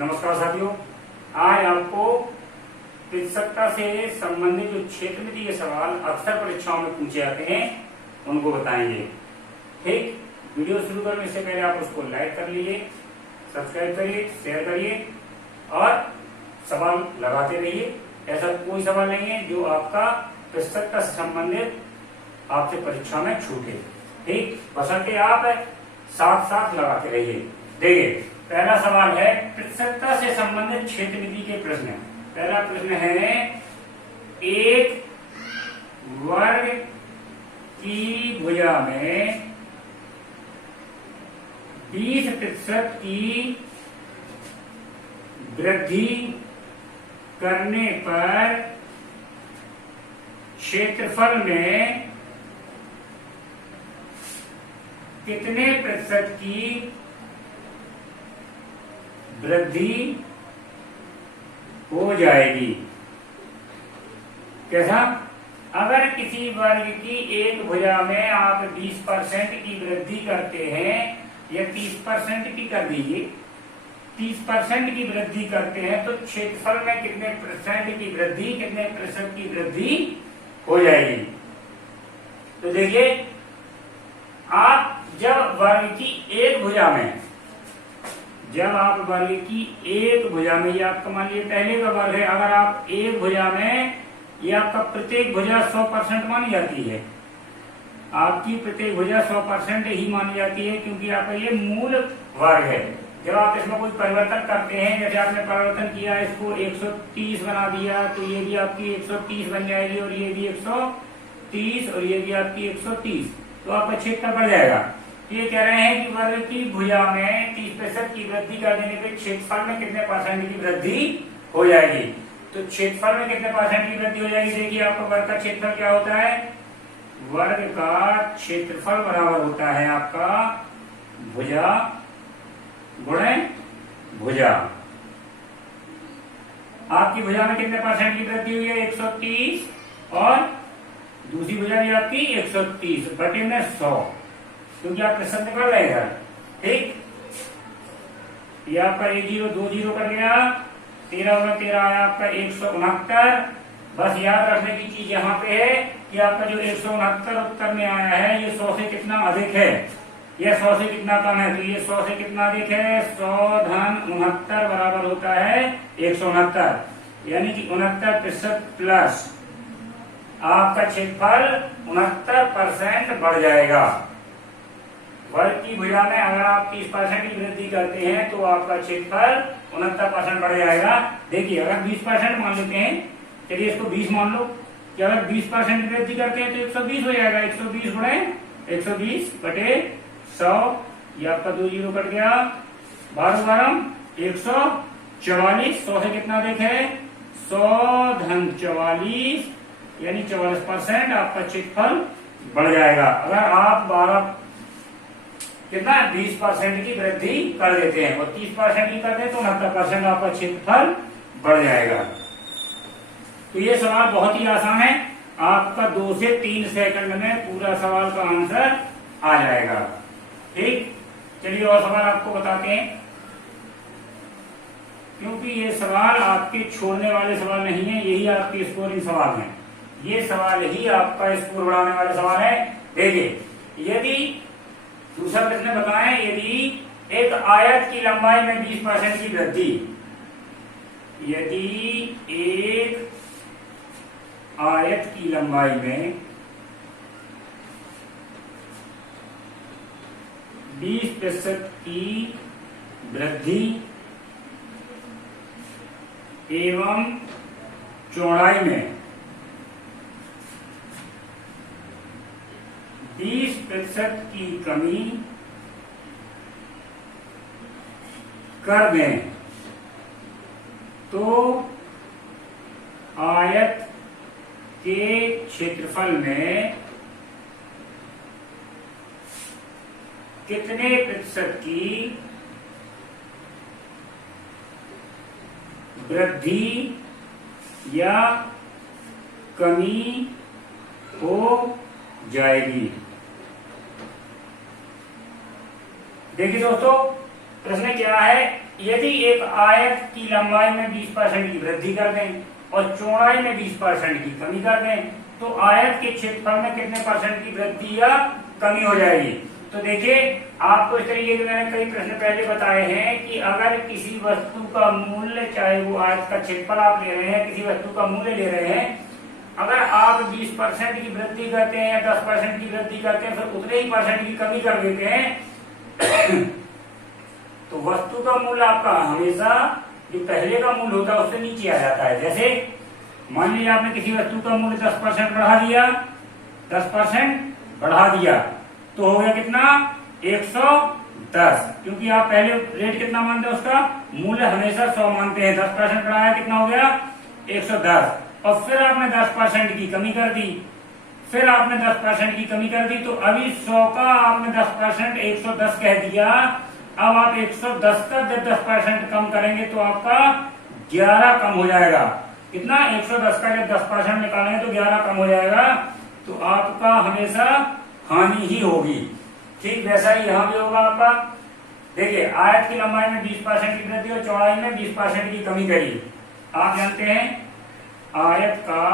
नमस्कार साथियों, आज आपको प्रतिशतता से संबंधित जो क्षेत्रमिति के सवाल अक्सर परीक्षाओं में पूछे जाते हैं उनको बताएंगे। ठीक, वीडियो शुरू करने से पहले आप उसको लाइक कर लीजिए, सब्सक्राइब करिए, शेयर करिए और सवाल लगाते रहिए। ऐसा कोई सवाल नहीं है जो आपका प्रतिशतता से संबंधित आपसे परीक्षा में छूटे। ठीक, बशर्ते आप साथ साथ लगाते रहिए। देखिए, पहला सवाल है प्रतिशतता से संबंधित क्षेत्रमिति के प्रश्न। पहला प्रश्न है, एक वर्ग की भुजा में 20% की वृद्धि करने पर क्षेत्रफल में कितने प्रतिशत की वृद्धि हो जाएगी? कैसा? अगर किसी वर्ग की एक भुजा में आप 20% की वृद्धि करते हैं या 30% की कर दीजिए, 30% की वृद्धि करते हैं तो क्षेत्रफल में कितने परसेंट की वृद्धि, कितने प्रतिशत की वृद्धि हो जाएगी? तो देखिए, आप जब वर्ग की एक भुजा में, जब आप वर्ग की एक भुजा में, ये आपका मान लीजिए पहले का वर्ग है, अगर आप एक भुजा में, ये आपका प्रत्येक भुजा 100% मानी जाती है, आपकी प्रत्येक भुजा 100% ही मानी जाती है क्योंकि आपका ये मूल वर्ग है। जब आप इसमें कोई परिवर्तन करते हैं, जैसे आपने परिवर्तन किया, इसको 130 बना दिया तो ये भी आपकी 130 बन जाएगी और ये भी 130 और ये भी आपकी 130, तो आपका क्षेत्रफल बढ़ जाएगा। ये कह रहे हैं कि वर्ग की भुजा में 30% की वृद्धि कर देने पे क्षेत्रफल में कितने परसेंट की वृद्धि हो जाएगी? तो क्षेत्रफल में कितने परसेंट की वृद्धि हो जाएगी? देखिए, आपका वर्ग का क्षेत्रफल क्या होता है? वर्ग का क्षेत्रफल बराबर होता है आपका भुजा गुणे भुजा। आपकी भुजा में कितने परसेंट की वृद्धि हुई है? 130 और दूसरी भुजा भी आपकी 130 बटे में 100, क्योंकि आप प्रतिशत निकाल रहे हैं। ठीक, ये आपका 1 0 2 0 कर गया, 13 आया आपका 169। बस याद रखने की चीज यहाँ पे है कि आपका जो 169 उत्तर में आया है, ये 100 से कितना अधिक है, ये 100 से कितना कम है? तो ये 100 से कितना अधिक है? 100 धन 69 बराबर होता है 169, यानी कि 69% प्लस आपका क्षेत्रफल 69% बढ़ जाएगा। वर्ग की भुजा में अगर आप 30% की वृद्धि करते हैं तो आपका क्षेत्रफल 69% बढ़ जाएगा। देखिए, अगर 20% मान लेते हैं, चलिए इसको 20 मान लो, कि अगर 20% की वृद्धि करते हैं तो 120 हो जाएगा। 120 गुणे 120 बटे 100, ये आपका 2 0 कट गया, 12 12 144। 100 से कितना अधिक है? 100 धन 44, यानी 44% आपका क्षेत्रफल बढ़ जाएगा। अगर आप 20% की वृद्धि कर देते हैं और 30% की कर दें तो 69% आपका क्षेत्रफल बढ़ जाएगा। तो ये सवाल बहुत ही आसान है, आपका 2 से 3 सेकंड में पूरा सवाल का आंसर आ जाएगा। ठीक, चलिए और सवाल आपको बताते हैं, क्योंकि ये सवाल आपके छोड़ने वाले सवाल नहीं है, यही आपके स्कोरिंग सवाल हैं। ये सवाल ही आपका स्कोर बढ़ाने वाले सवाल है। देखिए, यदि दूसरा प्रश्न बताएं, यदि एक आयत की लंबाई में 20% की वृद्धि, यदि एक आयत की लंबाई में 20% की वृद्धि एवं चौड़ाई में 20% की कमी कर दें तो आयत के क्षेत्रफल में कितने प्रतिशत की वृद्धि या कमी हो जाएगी? देखिए दोस्तों, प्रश्न क्या है, यदि एक आयत की लंबाई में 20% की वृद्धि कर दें और चौड़ाई में 20% की कमी कर दें तो आयत के क्षेत्रफल में कितने परसेंट की वृद्धि या कमी हो जाएगी। तो देखिए आपको इस तरीके के मैंने कई प्रश्न पहले बताए हैं कि अगर किसी वस्तु का मूल्य, चाहे वो आयत का क्षेत्रफल आप ले रहे हैं, किसी वस्तु का मूल्य ले रहे हैं, अगर आप 20% की वृद्धि करते हैं या 10% की वृद्धि करते हैं फिर उतने ही परसेंट की कमी कर देते हैं तो वस्तु का मूल्य आपका हमेशा जो पहले का मूल्य होता है उससे नीचे आ जाता है। जैसे मान लीजिए आपने किसी वस्तु का मूल्य 10% बढ़ा दिया, 10% बढ़ा दिया तो हो गया कितना, 110, क्योंकि आप पहले रेट कितना मानते हैं, उसका मूल्य हमेशा 100 मानते हैं। 10% बढ़ाया कितना हो गया, 110, और फिर आपने 10% की कमी कर दी, फिर आपने 10% की कमी कर दी तो अभी 100 का आपने 10% 110 कह दिया। अब आप 110 का 10% कम करेंगे तो आपका 11 कम हो जाएगा। कितना, 110 का जब 10% निकालेंगे तो 11 कम हो जाएगा, तो आपका हमेशा हानि ही होगी। ठीक वैसा ही यहाँ भी होगा आपका। देखिए आयत की लंबाई में 20% की वृद्धि और चौड़ाई में 20% की कमी करी। आप जानते हैं आयत का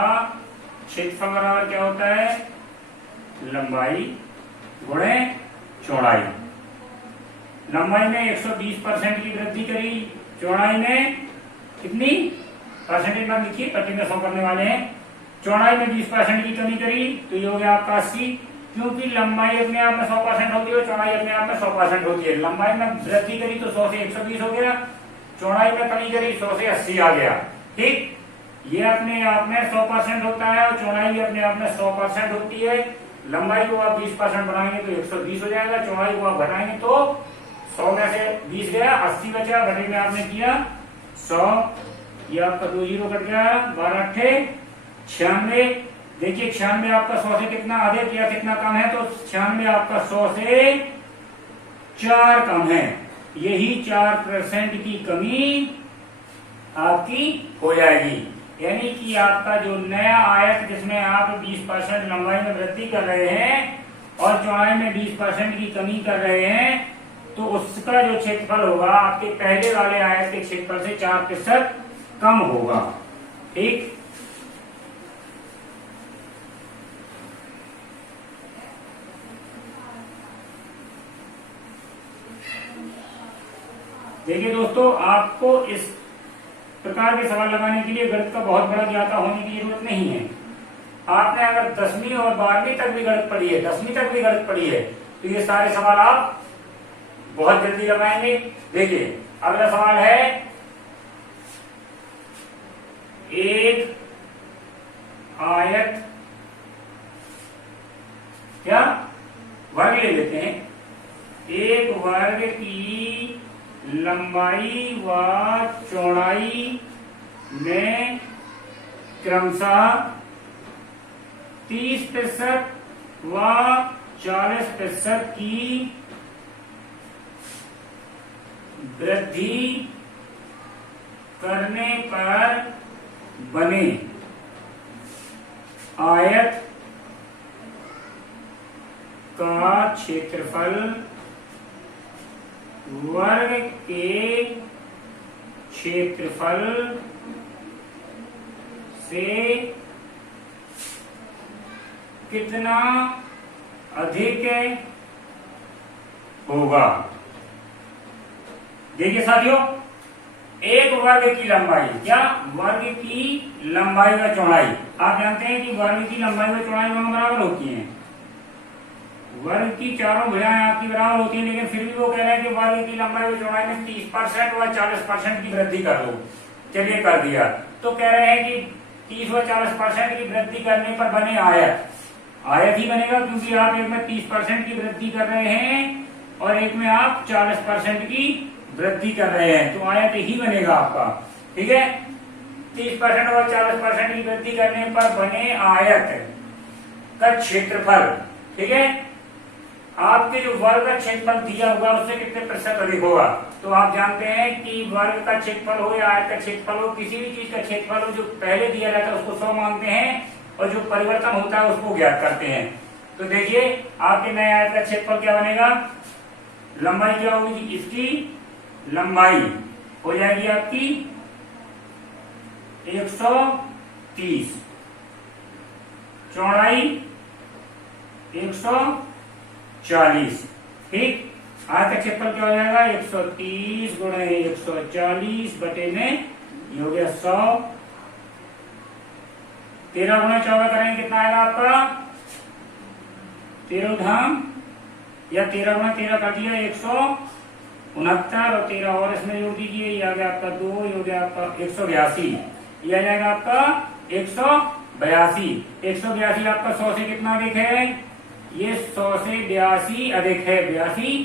क्षेत्रफल बराबर क्या होता है, लंबाई गुणे चौड़ाई। लंबाई में 120% की वृद्धि करी, चौड़ाई में कितनी परसेंटेज में लिखिए, पट्टी में 100 करने वाले हैं। चौड़ाई में 20% की कमी करी तो ये हो गया आपका 80, क्योंकि लंबाई अपने आप में 100% होती है और चौड़ाई अपने आप में 100% होती है। लंबाई में वृद्धि करी तो 100 से 120 हो गया, चौड़ाई में कमी करी 100 से 80 आ गया। ठीक, ये अपने आप में 100% होता है और चौड़ाई भी अपने आप में 100% होती है। लंबाई को आप 20% बढ़ाएंगे तो 120 हो जाएगा, चौड़ाई को आप घटाएंगे तो 100 में से 20 गया, 80 बचा, घटे में आपने किया 100, ये आपका 2 जीरो कट गया, 12 अट्ठे 96। देखिए 96 आपका 100 से कितना अधिक या कितना कम है, तो 96 आपका 100 से 4 कम है। यही 4% की कमी आपकी हो जाएगी। यानी कि आपका जो नया आयत जिसमें आप 20% लंबाई में वृद्धि कर रहे हैं और चौड़ाई में 20% की कमी कर रहे हैं, तो उसका जो क्षेत्रफल होगा आपके पहले वाले आयत के क्षेत्रफल से 4% कम होगा। ठीक, देखिए दोस्तों, आपको इस प्रकार के सवाल लगाने के लिए गणित का बहुत बड़ा ज्ञाता होने की जरूरत नहीं है। आपने अगर 10वीं और 12वीं तक भी गणित पढ़ी है, 10वीं तक भी गणित पढ़ी है, तो ये सारे सवाल आप बहुत जल्दी लगाएंगे। देखिए अगला सवाल है, एक आयत क्या वर्ग ले लेते हैं, एक वर्ग की लंबाई व चौड़ाई में क्रमशः 30% व 40% की वृद्धि करने पर बने आयत का क्षेत्रफल वर्ग के क्षेत्रफल से कितना अधिक होगा। देखिए साथियों, एक वर्ग की लंबाई, क्या वर्ग की लंबाई व चौड़ाई, आप जानते हैं कि वर्ग की लंबाई व चौड़ाई दोनों बराबर होती हैं। वर्ग की चारों भुजाएं आपकी बराबर होती है, लेकिन फिर भी वो कह रहे हैं कि वर्ग की लंबाई व चौड़ाई में 30% व 40% की वृद्धि कर दो। चलिए कर दिया, तो कह रहे हैं कि 30 व 40% की वृद्धि करने पर बने आयत, आयत ही बनेगा क्योंकि आप एक में 30% की वृद्धि कर रहे हैं और एक में आप 40% की वृद्धि कर रहे हैं, तो आयत ही बनेगा आपका। ठीक है, 30% और 40% की वृद्धि करने पर बने आयत का क्षेत्रफल, ठीक है, आपके जो वर्ग का क्षेत्रफल दिया होगा उससे कितने प्रतिशत अधिक होगा। तो आप जानते हैं कि वर्ग का क्षेत्रफल हो या आयत का क्षेत्रफल हो, किसी भी चीज का क्षेत्रफल हो, जो पहले दिया जाता है उसको 100 मानते हैं और जो परिवर्तन होता है उसको ज्ञात करते हैं। तो देखिए आपके नए आयत का क्षेत्रफल क्या बनेगा, लंबाई क्या होगी इसकी लंबाई हो जाएगी आपकी 130, चौड़ाई 140। ठीक, आज का क्षेत्रफल क्या हो जाएगा 130 गुणे 140 बटे में ये हो गया 100। 13 गुणा 14 करेंगे कितना आएगा आपका 13 धाम या 13 गुणा 13 कर दिया 169 और 13 और इसमें जोड़ दीजिए, ये आ गया आपका 2, ये हो गया आपका 182, ये आ जाएगा आपका 182। 182 आपका 100 से कितना अधिक है, ये 100 से 82 अधिक है, 82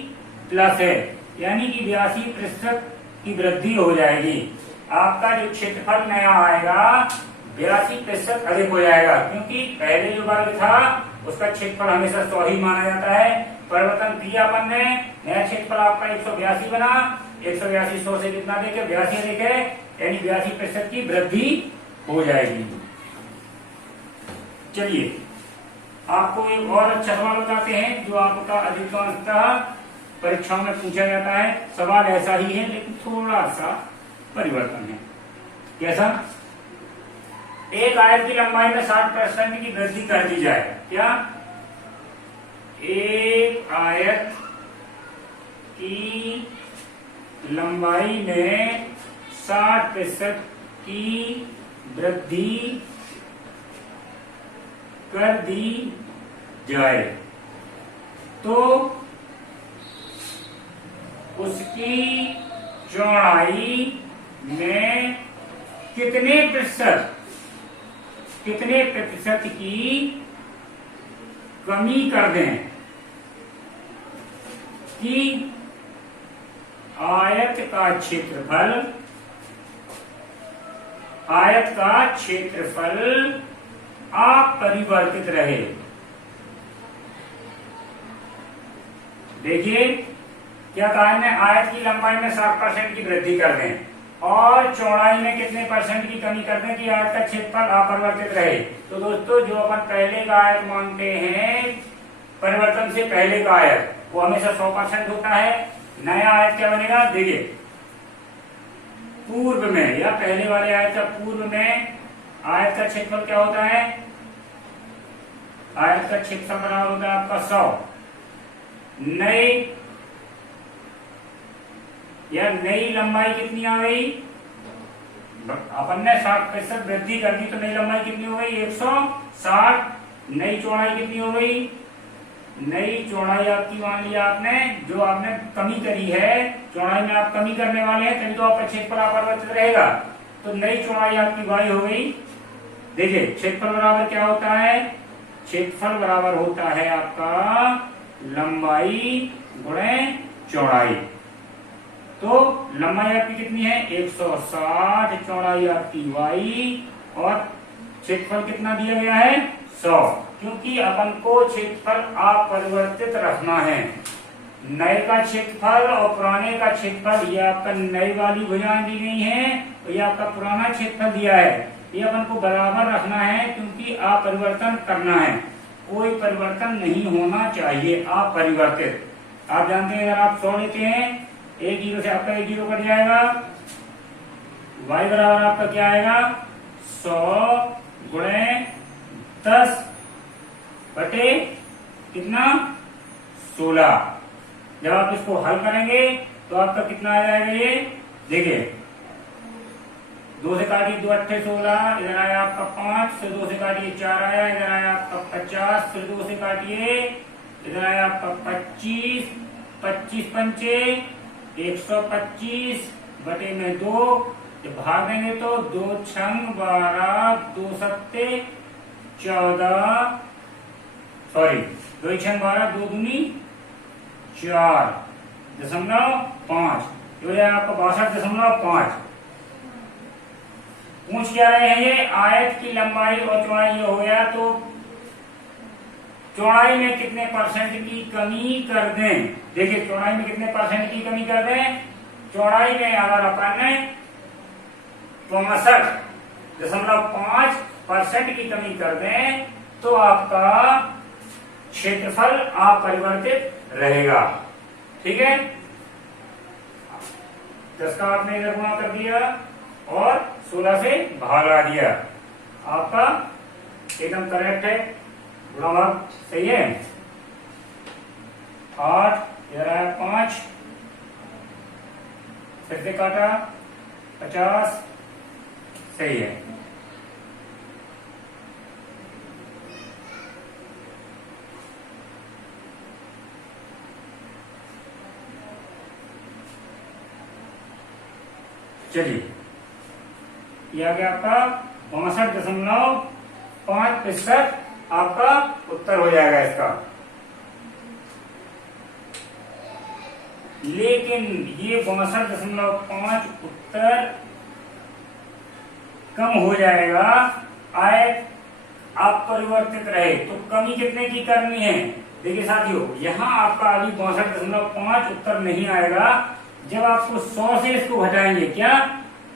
प्लस है, यानी कि 82% की वृद्धि हो जाएगी। आपका जो क्षेत्रफल नया आएगा 82% अधिक हो जाएगा, क्योंकि पहले जो वर्ग था उसका क्षेत्रफल हमेशा 100 ही माना जाता है। परिवर्तन किया अपन ने, नया क्षेत्रफल आपका 182 बना, 182 100 से कितना देखे 82 अधिक है, यानी 82% की वृद्धि हो जाएगी। चलिए आपको एक और अच्छा सवाल बताते हैं जो आपका अधिकांशतः परीक्षाओं में पूछा जाता है। सवाल ऐसा ही है लेकिन थोड़ा सा परिवर्तन है। कैसा, एक आयत की लंबाई में 60% की वृद्धि कर दी जाए। क्या, एक आयत की लंबाई में 60% की वृद्धि कर दी जाए तो उसकी चौड़ाई में कितने प्रतिशत की कमी कर दें कि आयत का क्षेत्रफल अपरिवर्तित रहे। देखिए क्या कहा है, आयत की लंबाई में 60% की वृद्धि कर दें और चौड़ाई में कितने परसेंट की कमी कर दें कि आयत का क्षेत्रफल अपरिवर्तित रहे। तो दोस्तों जो अपन पहले का आयत मानते हैं, परिवर्तन से पहले का आयत, वो हमेशा 100% होता है। नया आयत क्या बनेगा, देखिए पूर्व में या पहले वाले आयत का पूर्व में आयत का क्षेत्रफल क्या होता है, आयत का क्षेत्रफल बराबर होता है आपका 100। नई लंबाई कितनी आ गई, अपन ने 60% वृद्धि कर दी तो नई लंबाई कितनी हो गई 160। नई चौड़ाई कितनी हो गई, नई चौड़ाई आपकी मान लिया आपने, जो आपने कमी करी है चौड़ाई में आप कमी करने वाले हैं तभी तो आपका क्षेत्रफल अपरिवर्तित रहेगा। तो नई चौड़ाई आपकी y हो गई। देखिए क्षेत्रफल बराबर क्या होता है, क्षेत्रफल बराबर होता है आपका लंबाई गुणे चौड़ाई। तो लंबाई आपकी कितनी है 160, चौड़ाई आपकी y और क्षेत्रफल कितना दिया गया है 100, क्योंकि अपन को क्षेत्रफल अपरिवर्तित रखना है। नए का क्षेत्रफल और पुराने का क्षेत्रफल, ये आपका नई वाली भुजाएं दी गई हैं और ये आपका पुराना क्षेत्रफल दिया है, ये अपन को बराबर रखना है क्योंकि अपरिवर्तन करना है, कोई परिवर्तन नहीं होना चाहिए, अपरिवर्तित। आप जानते हैं अगर आप 100 लेते हैं, 1 जीरो से आपका 1 जीरो कट जाएगा, y बराबर आपका क्या आएगा 100 गुणे 10 बटे कितना 16। जब आप इसको हल करेंगे तो आपका कितना आ जाएगा, ये देखिए 2 से काटिए 2 अट्ठे 16, इधर आया आपका 5, फिर 2 से काटिए 4 आया, इधर आया आपका 50, फिर 2 से काटिए इधर आया आपका 25, 25 पंचे 125 बटे में 2, जब भाग देंगे तो 2 छंग 12, 2 सत्ते 14, सॉरी 2 छंग 12, 2 दूनी 4.5, तो ये आपका 62.5। पूछ क्या रहे हैं, ये आयत की लंबाई और चौड़ाई ये हो गया, तो चौड़ाई में कितने परसेंट की कमी कर दें। देखिए चौड़ाई में कितने परसेंट की कमी कर दें, चौड़ाई में अगर अपन ने 65.5% की कमी कर दें तो आपका क्षेत्रफल अपरिवर्तित रहेगा। ठीक है, 10 का आपने इधर गुणा कर दिया और 16 से भागा दिया। आपका एकदम करेक्ट है, गुणा भाग सही है। 8 इधर आया 5, फिर से काटा 50, सही है। चलिए, ये आ गया आपका 62.5% आपका उत्तर हो जाएगा इसका। लेकिन ये 62.5 उत्तर कम हो जाएगा, आए आप परिवर्तित रहे तो कमी कितने की करनी है। देखिए साथियों, यहाँ आपका अभी 62.5 उत्तर नहीं आएगा जब आपको 100 से इसको घटाएंगे। क्या?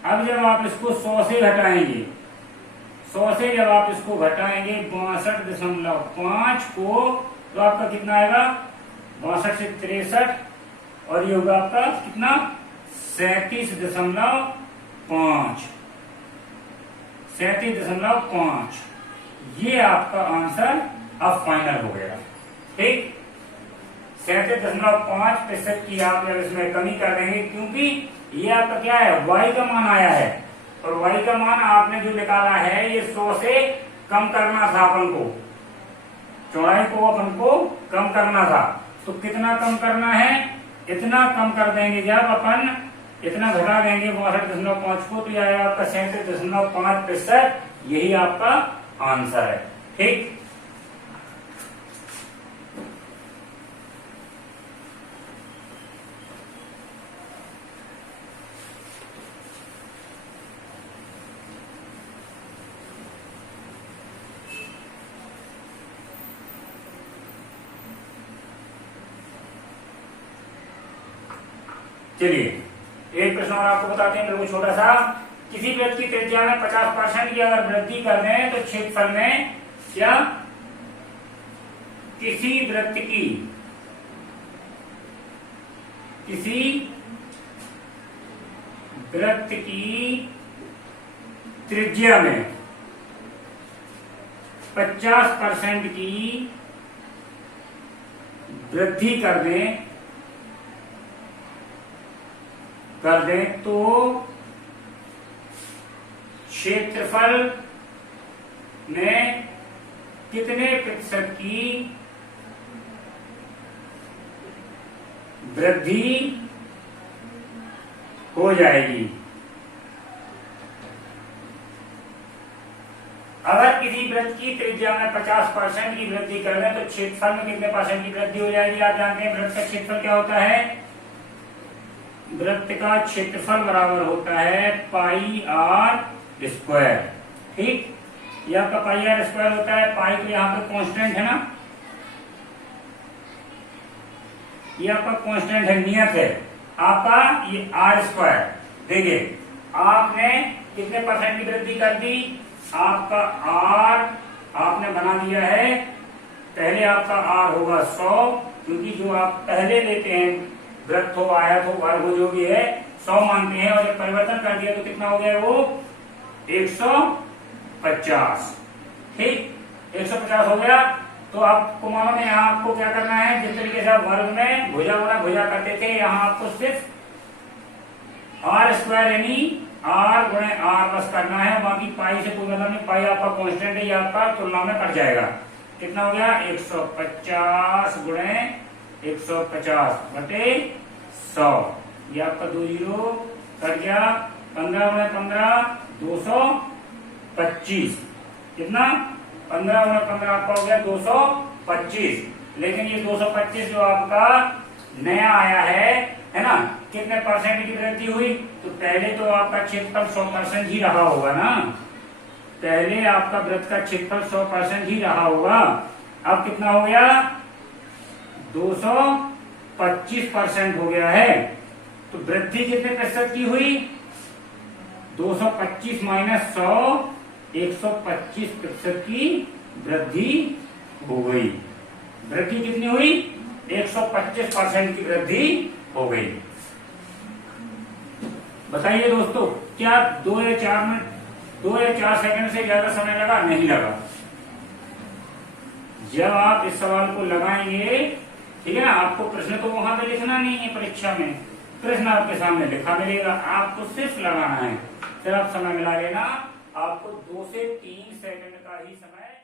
अब जब आप इसको 100 से घटाएंगे, 100 से जब आप इसको घटाएंगे 62.5 को, तो आपका कितना आएगा? 62 से 63 और ये होगा आपका कितना? 37.5। 37.5 ये आपका आंसर अब फाइनल हो गया। ठीक, 37.5% की आप जब इसमें कमी कर देंगे, क्योंकि ये आपका क्या है? y का मान आया है और y का मान आपने जो निकाला है ये 100 से कम करना था अपन को, चौड़ाई को अपन को कम करना था। तो कितना कम करना है? इतना कम कर देंगे जब अपन इतना घटा देंगे 62.5 को, तो यह आएगा आपका 37.5%। यही आपका आंसर है। ठीक, चलिए एक प्रश्न और आपको बताते हैं, बिल्कुल छोटा सा। किसी वृत्त की त्रिज्या में 50% की अगर वृद्धि कर दें तो क्षेत्रफल में क्या? किसी वृत्त की त्रिज्या में 50% की वृद्धि कर दें तो क्षेत्रफल में कितने प्रतिशत की वृद्धि हो जाएगी। अगर किसी वृत्त की त्रिज्या में 50% की वृद्धि कर दें तो क्षेत्रफल में कितने % की वृद्धि हो जाएगी। आप जानते हैं वृत्त का क्षेत्रफल क्या होता है? वृत्त का क्षेत्रफल बराबर होता है पाई आर स्क्वायर। ठीक, ये आपका पाई आर स्क्वायर होता है। पाई तो यहाँ पे कांस्टेंट है ना, ये आपका कांस्टेंट है, नियत है आपका। ये आर स्क्वायर, देखिए आपने कितने % की वृद्धि कर दी? आपका आर आपने बना दिया है, पहले आपका आर होगा 100, क्योंकि जो आप पहले लेते हैं वृत्त हो, आयत हो, वर्ग हो, जो भी है 100 मानते हैं, और जब परिवर्तन कर दिया तो कितना हो गया? वो 150। ठीक, 150 हो गया। तो आपको मालूम है यहाँ आपको क्या करना है, जिस तरीके से आप वर्ग में भुजा गुणा भुजा करते थे, यहाँ आपको सिर्फ आर स्क्वायर यानी आर गुणे आर बस करना है। बाकी पाई से कोई मतलब नहीं, पाई आपका कांस्टेंट है, ये आपका तुलना में कट जाएगा। कितना हो गया? 150 गुणे 150 बटे 100, ये आपका 2 जीरो कट गया। 15 गुणे 15 225, कितना? 15 गुणे 15 आपका हो गया 225। लेकिन ये 225 जो आपका नया आया है ना, कितने % की वृद्धि हुई? तो पहले तो आपका क्षेत्रफल 100% ही रहा होगा ना, पहले आपका वृत्त का क्षेत्रफल 100% ही रहा होगा। अब कितना हो गया? 225% हो गया है। तो वृद्धि कितने प्रतिशत की हुई? 225 माइनस 100, 125% की वृद्धि हो गई। वृद्धि कितनी हुई? 125% की वृद्धि हो गई। बताइए दोस्तों, क्या 2 या 4 मिनट 2 या 4 सेकंड से ज्यादा समय लगा? नहीं लगा। जब आप इस सवाल को लगाएंगे, ठीक है ना, आपको प्रश्न तो वहां पे लिखना नहीं है परीक्षा में, प्रश्न आपके सामने लिखा मिलेगा, आपको सिर्फ लगाना है। फिर आप समय मिला लेना, आपको 2 से 3 सेकंड का ही समय